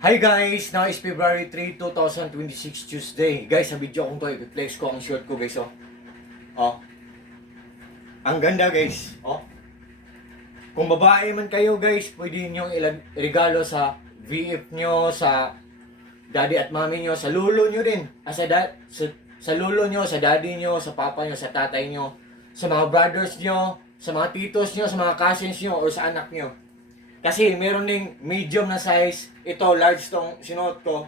Hi guys! Now is February 3, 2026 Tuesday. Guys, sa video kong to, i-flex ko ang shirt ko guys, oh. Oh. Ang ganda guys, oh. Kung babae man kayo guys, pwede niyo regalo sa VF nyo, sa daddy at mommy nyo, sa lolo nyo din. Sa lolo nyo, sa daddy nyo, sa papa nyo, sa tatay nyo, sa mga brothers nyo, sa mga titos nyo, sa mga cousins nyo, or sa anak nyo. Kasi meron ding medium na size. Ito, large tong sinuot ko.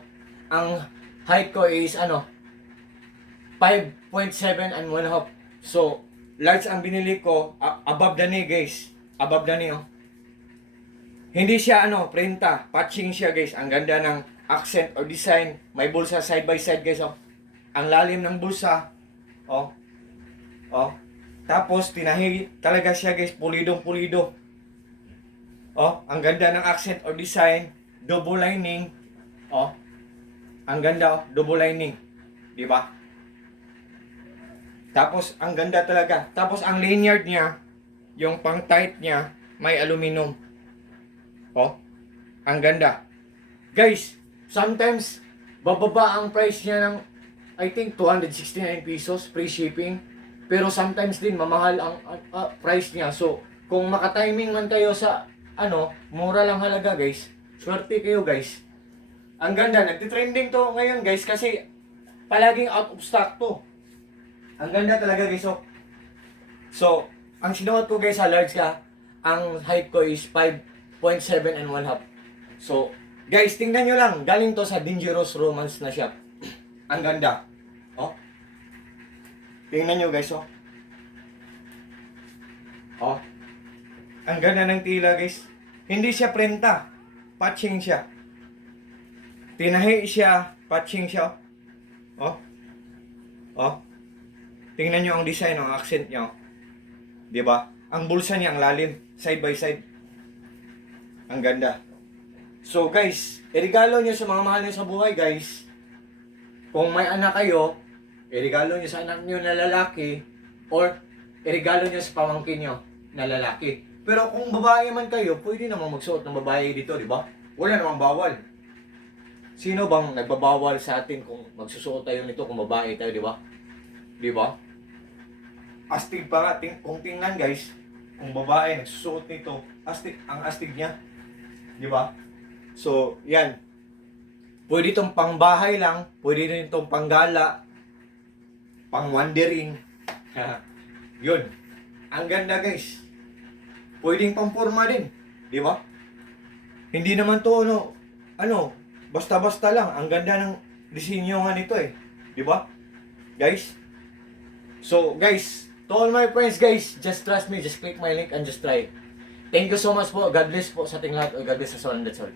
Ang height ko is 5.7 and 1/2. So, large ang binili ko. Above the knee guys. Above the knee, oh. Hindi siya printa. Patching siya guys. Ang ganda ng accent or design. May bulsa side by side guys, oh. Ang lalim ng bulsa. Oh. Oh. Tapos, tinahi talaga siya guys. Pulidong-pulido. Oh, ang ganda ng accent or design, double lining. Oh. Ang ganda, oh, double lining. 'Di ba? Tapos ang ganda talaga. Tapos ang lanyard niya, yung pang tight niya, may aluminum. Oh. Ang ganda. Guys, sometimes bababa ang price niya ng I think 269 pesos free shipping. Pero sometimes din mamahal ang price niya. So, kung maka-timing man kayo sa mura lang halaga guys. Swerte kayo guys. Ang ganda, nagtitrending to ngayon guys kasi palaging out of stock to. Ang ganda talaga guys, oh. So, ang sinuot ko guys sa large ka, ang height ko is 5.7 and 1/2. So, guys, tingnan nyo lang, galing to sa Dangerous Romance na shop. Ang ganda. Oh. Tingnan nyo guys, oh. Oh. Ang ganda ng tila guys. Hindi siya prenta. Patching siya. Tinahi siya. Patching siya. Oh. Oh. Tingnan nyo ang design, ang accent niya. Diba? Ang bulsa niya, ang lalim. Side by side. Ang ganda. So guys, irigalo nyo sa mga mahal nyo sa buhay guys. Kung may anak kayo, irigalo nyo sa anak nyo na lalaki. Or irigalo nyo sa pamangkin nyo na lalaki. Pero kung babae man kayo, pwede namang magsuot ng babae dito, di ba? Wala namang bawal. Sino bang nagbabawal sa atin kung magsusuot tayo nito kung babae tayo, di ba? Di ba? Astig pa nga, kung tingnan guys, kung babae nagsusuot nito, astig, ang astig niya. Di ba? So, yan. Pwede itong pangbahay lang, pwede rin itong panggala, pang wandering. Yun. Ang ganda guys. Pwedeng pampurma din, di ba? Hindi naman to basta-basta lang. Ang ganda ng disenyo nga nito eh, di ba? Guys. So, guys, to all my friends guys, just trust me, just click my link and just try it. Thank you so much po. God bless po sa ating lahat. God bless us all and that's all.